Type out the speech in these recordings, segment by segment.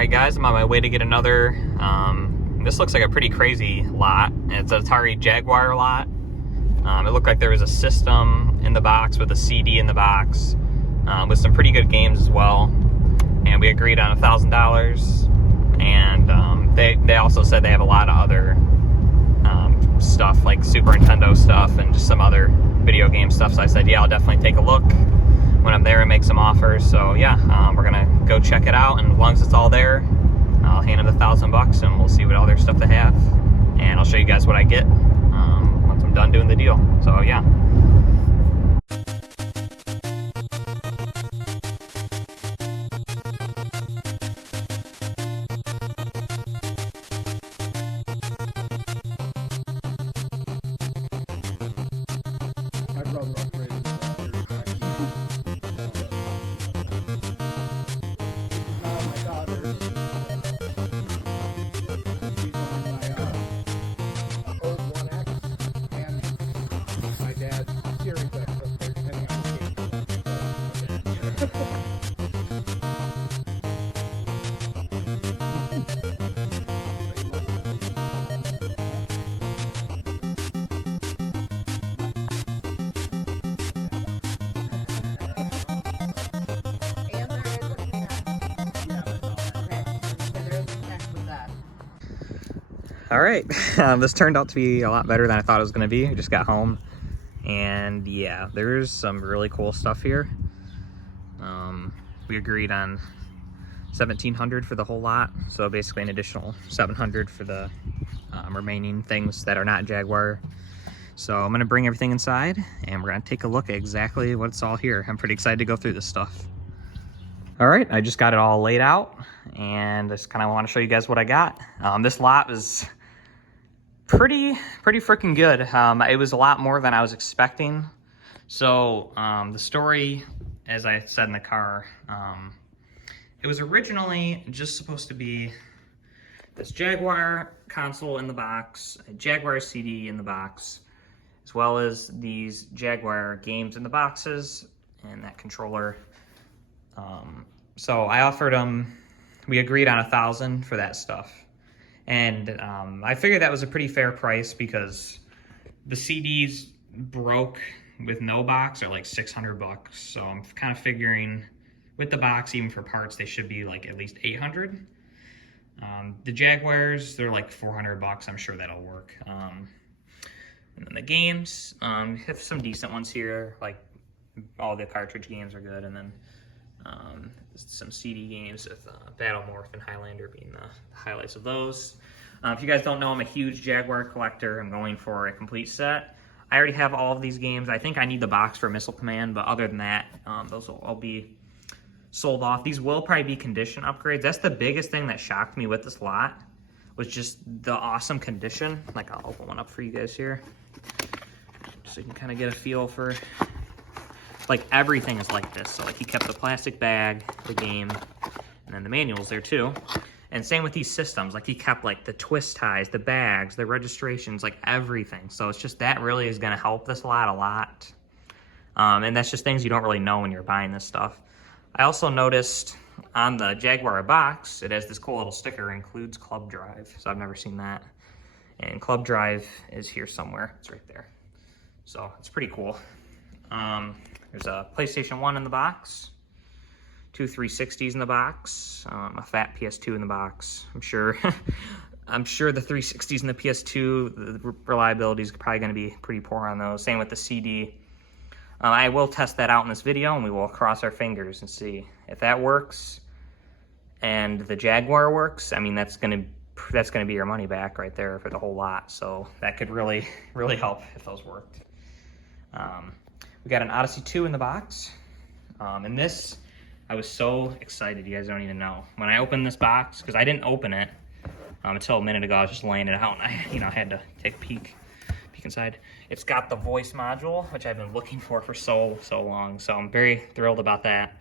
Alright guys, I'm on my way to get another, this looks like a pretty crazy lot. It's an Atari Jaguar lot. It looked like there was a system in the box with a CD in the box, with some pretty good games as well. And we agreed on $1,000. And they also said they have a lot of other stuff, like Super Nintendo stuff and just some other video game stuff. So I said, yeah, I'll definitely take a look when I'm there and make some offers. So yeah, we're gonna go check it out, and as long as it's all there, I'll hand them the $1,000 and we'll see what other stuff they have, and I'll show you guys what I get once I'm done doing the deal. So yeah. All right, this turned out to be a lot better than I thought it was going to be. I just got home, and yeah, there's some really cool stuff here. We agreed on $1,700 for the whole lot, so basically an additional $700 for the remaining things that are not Jaguar. So I'm going to bring everything inside, and we're going to take a look at exactly what's all here. I'm pretty excited to go through this stuff. All right, I just got it all laid out, and just kind of want to show you guys what I got. This lot was pretty freaking good. It was a lot more than I was expecting. So the story, as I said in the car, it was originally just supposed to be this Jaguar console in the box, a Jaguar CD in the box, as well as these Jaguar games in the boxes and that controller. So I offered them, we agreed on $1,000 for that stuff. And I figured that was a pretty fair price because the CDs broke with no box are like $600. So I'm kind of figuring with the box, even for parts, they should be like at least $800. The Jaguars, they're like $400. I'm sure that'll work. And then the games, we have some decent ones here. Like all the cartridge games are good. And then some CD games with Battle Morph and Highlander being the highlights of those. If you guys don't know, I'm a huge Jaguar collector. I'm going for a complete set. I already have all of these games. I think I need the box for Missile Command, but other than that, those will all be sold off. These will probably be condition upgrades. That's the biggest thing that shocked me with this lot, was just the awesome condition. Like, I'll open one up for you guys here, so you can kind of get a feel for, like, everything is like this. So like, he kept the plastic bag, the game, and then the manual's there too. And same with these systems, like he kept like the twist ties, the bags, the registrations, like everything. So it's just, that really is gonna help this lot a lot. And that's just things you don't really know when you're buying this stuff. I also noticed on the Jaguar box, it has this cool little sticker, includes Club Drive. So I've never seen that. And Club Drive is here somewhere, it's right there. So it's pretty cool. There's a PlayStation 1 in the box, 2 360s in the box, a fat PS2 in the box. I'm sure the 360s and the PS2, the reliability is probably going to be pretty poor on those. Same with the CD. I will test that out in this video, and we will cross our fingers and see if that works and the Jaguar works. I mean, that's going to be your money back right there for the whole lot. So that could really help if those worked. We got an Odyssey 2 in the box, and this, I was so excited, you guys don't even know. When I opened this box, because I didn't open it until a minute ago, I was just laying it out, and I had to take a peek inside. It's got the voice module, which I've been looking for so long, so I'm very thrilled about that.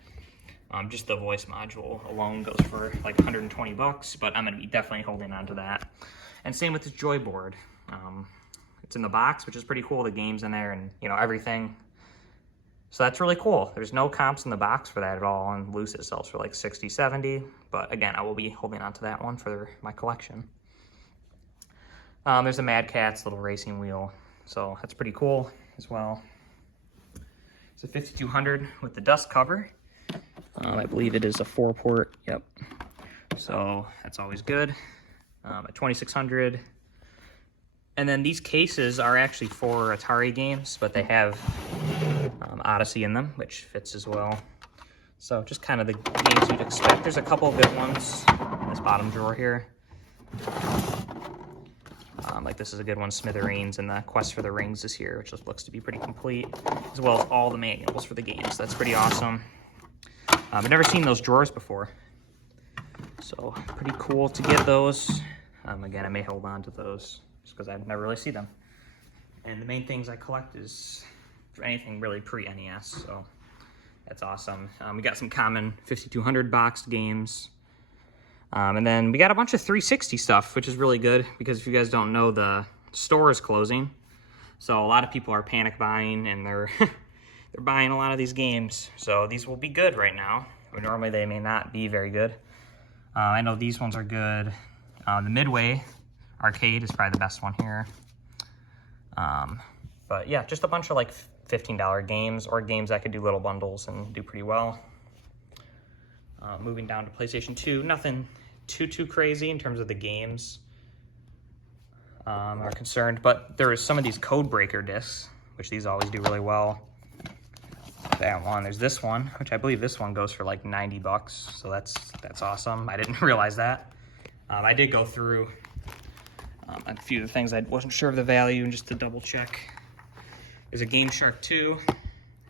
Just the voice module alone goes for like $120, but I'm gonna be definitely holding on to that. And same with the Joy board. It's in the box, which is pretty cool. The game's in there and, you know, everything. So that's really cool. There's no comps in the box for that at all, and loose it sells for like 60, 70. But again, I will be holding on to that one for my collection. There's a Mad Catz little racing wheel, so that's pretty cool as well. It's a 5200 with the dust cover. I believe it is a 4-port, yep. So that's always good. A 2600. And then these cases are actually for Atari games, but they have Odyssey in them, which fits as well. So just kind of the games you'd expect. There's a couple of good ones in this bottom drawer here. Like this is a good one, Smithereens, and the Quest for the Rings is here, which looks to be pretty complete, as well as all the manuals for the games. That's pretty awesome. I've never seen those drawers before, so pretty cool to get those. Again, I may hold on to those just because I never really see them. And the main things I collect is for anything really pre-NES, so that's awesome. We got some common 5200 boxed games. And then we got a bunch of 360 stuff, which is really good because if you guys don't know, the store is closing. So a lot of people are panic buying and they're they're buying a lot of these games. So these will be good right now. Or normally they may not be very good. I know these ones are good. The Midway arcade is probably the best one here. But yeah, just a bunch of like $15 games or games that could do little bundles and do pretty well. Moving down to PlayStation 2, nothing too crazy in terms of the games are concerned, but there is some of these code breaker discs, which these always do really well. That one, there's this one, which I believe this one goes for like 90 bucks, so that's awesome. I didn't realize that. I did go through a few of the things I wasn't sure of the value, and just to double check. There's a Game Shark 2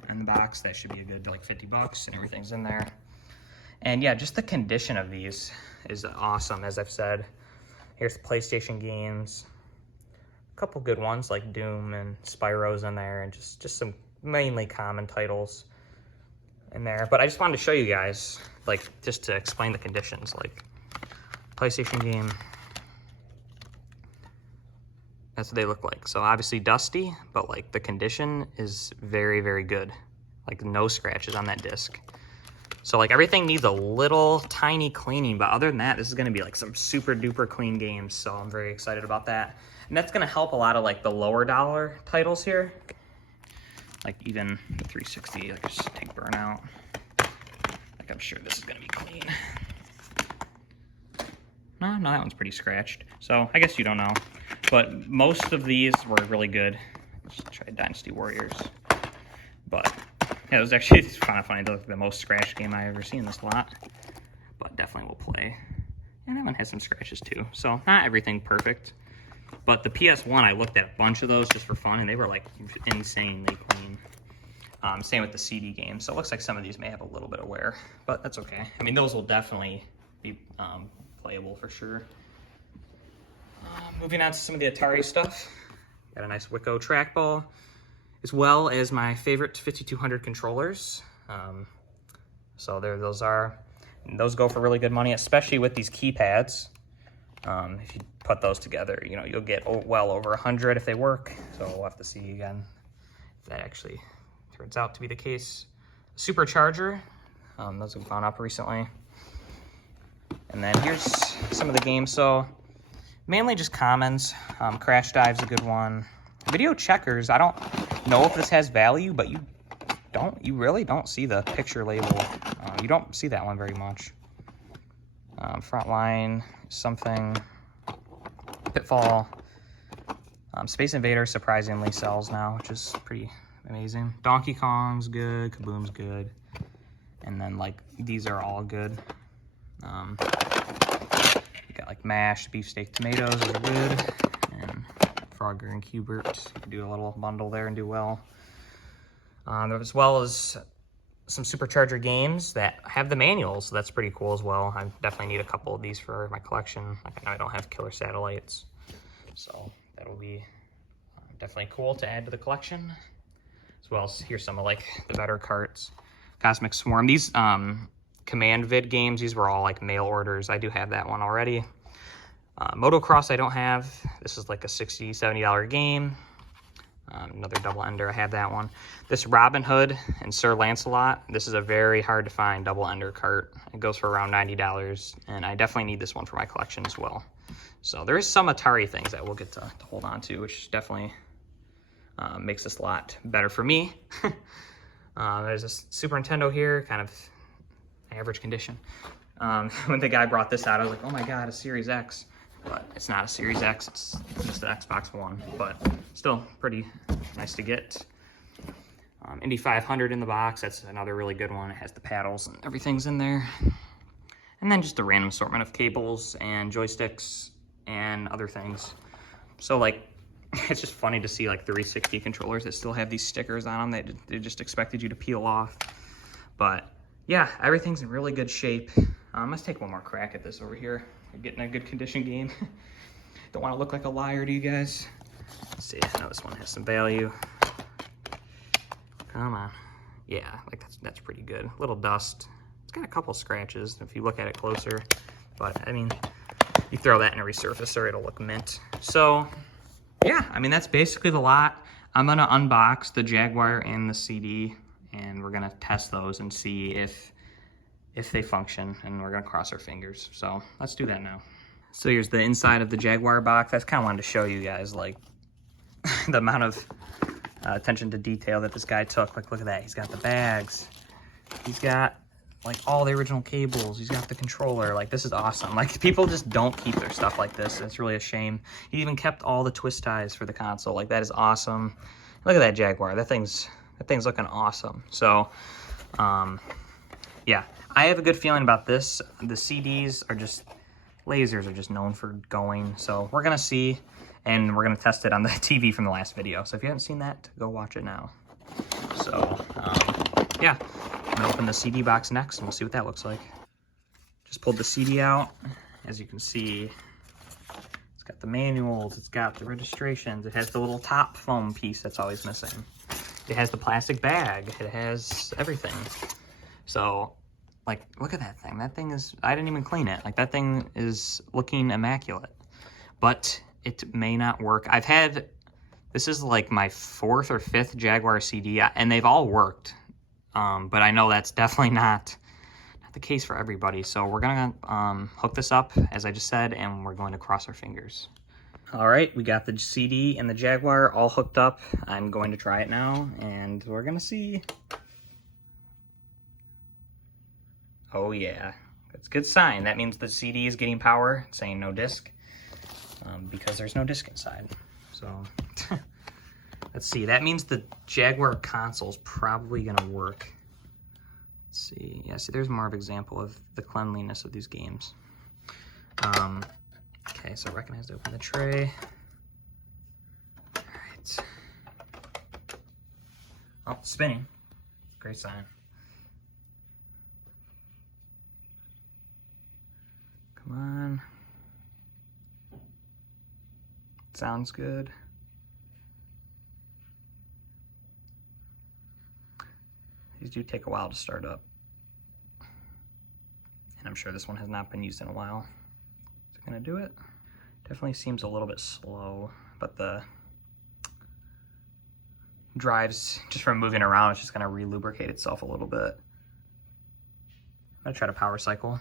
in the box. That should be a good like 50 bucks, and everything's in there. And yeah, just the condition of these is awesome, as I've said. Here's the PlayStation games. A couple good ones like Doom and Spyro's in there, and just some mainly common titles in there. But I just wanted to show you guys, like, just to explain the conditions. Like, PlayStation game, that's what they look like. So obviously dusty, but like the condition is very, very good. Like no scratches on that disc. So like everything needs a little tiny cleaning, but other than that, this is gonna be like some super duper clean games. So I'm very excited about that. And that's gonna help a lot of like the lower dollar titles here. Like even the 360, like just take Burnout. Like I'm sure this is gonna be clean. No, that one's pretty scratched. So I guess you don't know. But most of these were really good. Let's try Dynasty Warriors. But yeah, it was actually kind of funny. The most scratched game I ever seen in this lot. But definitely will play. And that one has some scratches too. So not everything perfect. But the PS1, I looked at a bunch of those just for fun, and they were like insanely clean. Same with the CD games. So it looks like some of these may have a little bit of wear, but that's okay. I mean, those will definitely be playable for sure. Moving on to some of the Atari stuff. Got a nice Wicco trackball, as well as my favorite 5200 controllers. So there those are. And those go for really good money, especially with these keypads. If you put those together, you know, you'll get well over 100 if they work. So we'll have to see again if that actually turns out to be the case. Supercharger, those have gone up recently. And then here's some of the games. So mainly just commons. Crash Dive's a good one. Video Checkers, I don't know if this has value, but you really don't see the picture label. You don't see that one very much. Frontline, something. Pitfall. Space Invader surprisingly sells now, which is pretty amazing. Donkey Kong's good, Kaboom's good. And then like these are all good. You got like Mash, Beefsteak Tomatoes are good. And Frogger and Cubert, you can do a little bundle there and do well. As well as some Supercharger games that have the manuals, so that's pretty cool as well. I definitely need a couple of these for my collection. Like, I know I don't have Killer Satellites, so that'll be definitely cool to add to the collection. As well as here's some of like the better carts. Cosmic Swarm, these Command Vid games, these were all like mail orders. I do have that one already. Motocross I don't have. This is like a $60, $70 game. Another double ender, I have that one. This Robin Hood and Sir Lancelot, this is a very hard to find double ender cart. It goes for around $90, and I definitely need this one for my collection as well. So there is some Atari things that we'll get to hold on to, which definitely makes this a lot better for me. There's a Super Nintendo here, kind of average condition. When the guy brought this out, I was like, oh my god, a Series X. But it's not a Series X, it's just the Xbox One, but still pretty nice to get. Indy 500 in the box, that's another really good one. It has the paddles and everything's in there. And then just a random assortment of cables and joysticks and other things. So like, it's just funny to see like 360 controllers that still have these stickers on them that they just expected you to peel off. But yeah, everything's in really good shape. Let's take one more crack at this over here. Getting a good condition game. Don't want to look like a liar to you guys. Let's see, I know this one has some value. Come on. Yeah, like that's pretty good. Little dust. It's got a couple scratches if you look at it closer. But I mean, you throw that in a resurfacer, it'll look mint. So yeah, I mean, that's basically the lot. I'm gonna unbox the Jaguar and the CD, and we're gonna test those and see if they function, and we're gonna cross our fingers. So let's do that now. So here's the inside of the Jaguar box. I just kind of wanted to show you guys like the amount of attention to detail that this guy took. Like, look at that. He's got the bags. He's got like all the original cables. He's got the controller. Like, this is awesome. Like, people just don't keep their stuff like this. It's really a shame. He even kept all the twist ties for the console. Like, that is awesome. Look at that Jaguar. That thing's looking awesome. So, yeah. I have a good feeling about this. The CDs are just, lasers are just known for going. So we're going to see, and we're going to test it on the TV from the last video. So if you haven't seen that, go watch it now. So, yeah, I'm going to open the CD box next, and we'll see what that looks like. Just pulled the CD out. As you can see, it's got the manuals, it's got the registrations, it has the little top foam piece that's always missing. It has the plastic bag, it has everything. So, like, look at that thing. That thing is, I didn't even clean it. Like, that thing is looking immaculate. But it may not work. This is like my 4th or 5th Jaguar CD, and they've all worked. But I know that's definitely not the case for everybody. So we're gonna hook this up, as I just said, and we're going to cross our fingers. All right, we got the CD and the Jaguar all hooked up. I'm going to try it now, and we're gonna see. Oh yeah, that's a good sign. That means the CD is getting power. It's saying no disc, because there's no disc inside. So let's see. That means the Jaguar console is probably gonna work. Let's see. Yeah, see, there's more of an example of the cleanliness of these games. Okay, so I recognize to open the tray. All right. Oh, it's spinning. Great sign. Come on. Sounds good. These do take a while to start up. And I'm sure this one has not been used in a while. Is it gonna do it? Definitely seems a little bit slow, but the drives, just from moving around, it's just gonna re-lubricate itself a little bit. I'm gonna try to power cycle.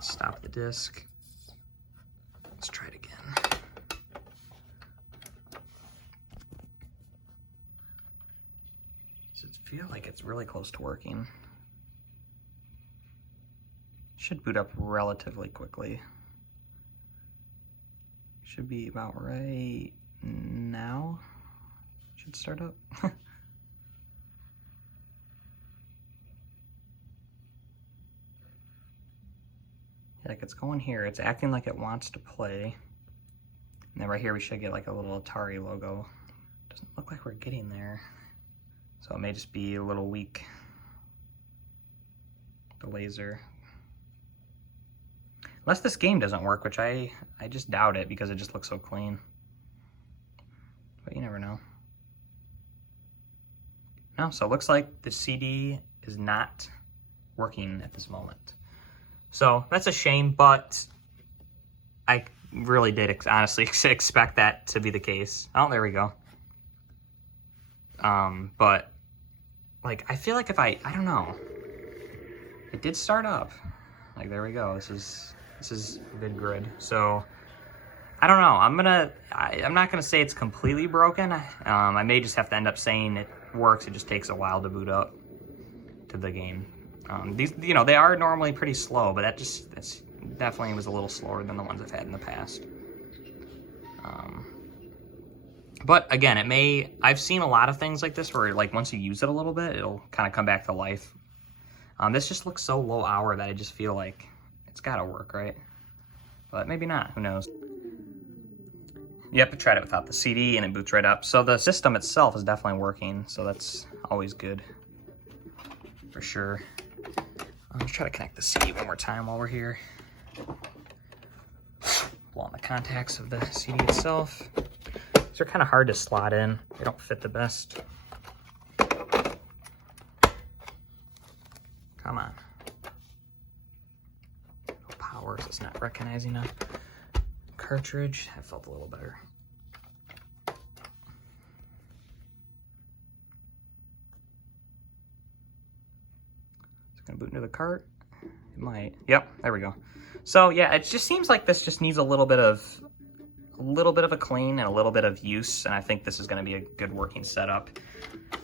Stop the disc. Let's try it again. Does it feel like it's really close to working? Should boot up relatively quickly. Should be about right now. Should start up. Like, it's going here, it's acting like it wants to play. And then right here we should get like a little Atari logo. Doesn't look like we're getting there. So it may just be a little weak, the laser. Unless this game doesn't work, which I just doubt it because it just looks so clean. But you never know. No, so it looks like the CD is not working at this moment. So that's a shame, but really did honestly expect that to be the case. Oh, there we go. But like, I feel like if I don't know, it did start up. Like, there we go. This is VidGrid. So I don't know. I'm not gonna say it's completely broken. I may just have to end up saying it works. It just takes a while to boot up to the game. These, you know, they are normally pretty slow, but that's definitely was a little slower than the ones I've had in the past. But again, I've seen a lot of things like this where, like, once you use it a little bit, it'll kind of come back to life. This just looks so low hour that I just feel like it's gotta work, right? But maybe not, who knows? Yep, I tried it without the CD and it boots right up. So the system itself is definitely working, so that's always good, for sure. Let's try to connect the CD one more time while we're here. Blow on the contacts of the CD itself. These are kind of hard to slot in. They don't fit the best. Come on. No power, so it's not recognizing a cartridge. That felt a little better. It's gonna boot into the cart. It might. Yep, there we go. So yeah, it just seems like this just needs a little bit of a clean and a little bit of use, and I think this is going to be a good working setup.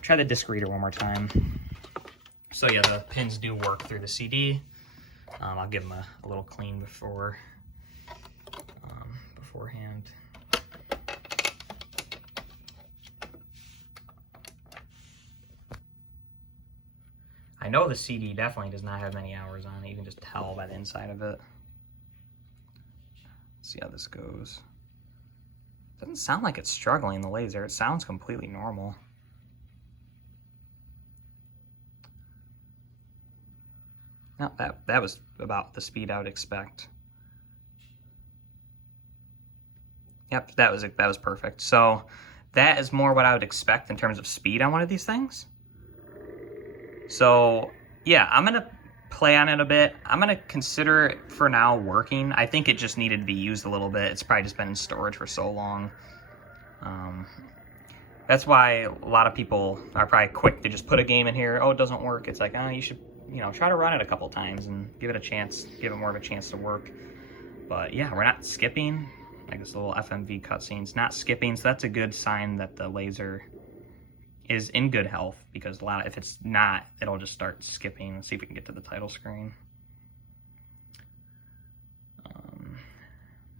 Try the disc reader one more time. So yeah, the pins do work through the CD. I'll give them a little clean beforehand. I know the CD definitely does not have many hours on it. You can just tell by the inside of it. Let's see how this goes. Doesn't sound like it's struggling, the laser. It sounds completely normal. No, that was about the speed I would expect. Yep, that was perfect. So that is more what I would expect in terms of speed on one of these things. So yeah, I'm gonna play on it a bit. I'm gonna consider it for now working. I think it just needed to be used a little bit. It's probably just been in storage for so long. That's why a lot of people are probably quick to just put a game in here. Oh, it doesn't work. It's like, oh, you should, you know, try to run it a couple times and give it a chance, give it more of a chance to work. But yeah, we're not skipping. Like this little FMV cutscene's not skipping, so that's a good sign that the laser is in good health, because if it's not, it'll just start skipping. Let's see if we can get to the title screen.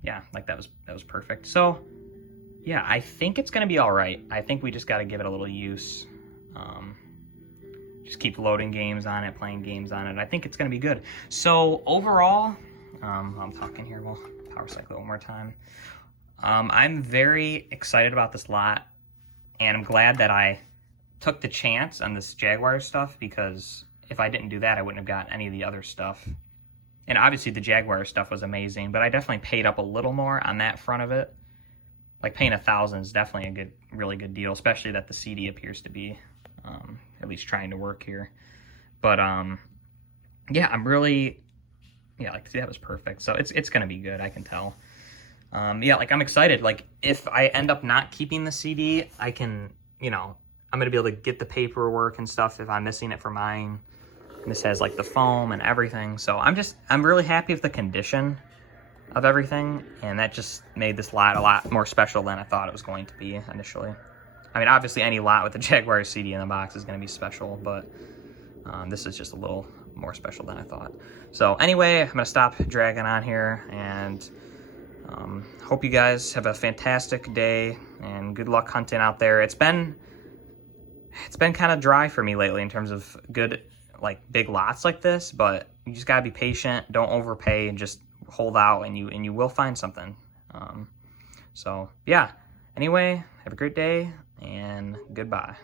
Yeah, like that was perfect. So yeah, I think it's gonna be all right. I think we just got to give it a little use. Just keep loading games on it, playing games on it. I think it's gonna be good. So overall, I'm talking here. We'll power cycle it one more time. I'm very excited about this lot, and I'm glad that I took the chance on this Jaguar stuff, because if I didn't do that, I wouldn't have got any of the other stuff. And obviously the Jaguar stuff was amazing, but I definitely paid up a little more on that front of it. Like paying $1,000 is definitely a really good deal, especially that the CD appears to be at least trying to work here. But yeah, I'm really, yeah, like that was perfect. So it's gonna be good, I can tell. Yeah, like I'm excited. Like if I end up not keeping the CD, I can, you know, I'm gonna be able to get the paperwork and stuff if I'm missing it for mine. And this has like the foam and everything. So I'm really happy with the condition of everything, and that just made this lot a lot more special than I thought it was going to be initially. I mean, obviously any lot with the Jaguar CD in the box is going to be special, but this is just a little more special than I thought. So anyway, I'm going to stop dragging on here, and hope you guys have a fantastic day, and good luck hunting out there. It's been kind of dry for me lately in terms of good, like big lots like this, but you just got to be patient, don't overpay, and just hold out, and you will find something. So yeah, anyway, have a great day, and goodbye.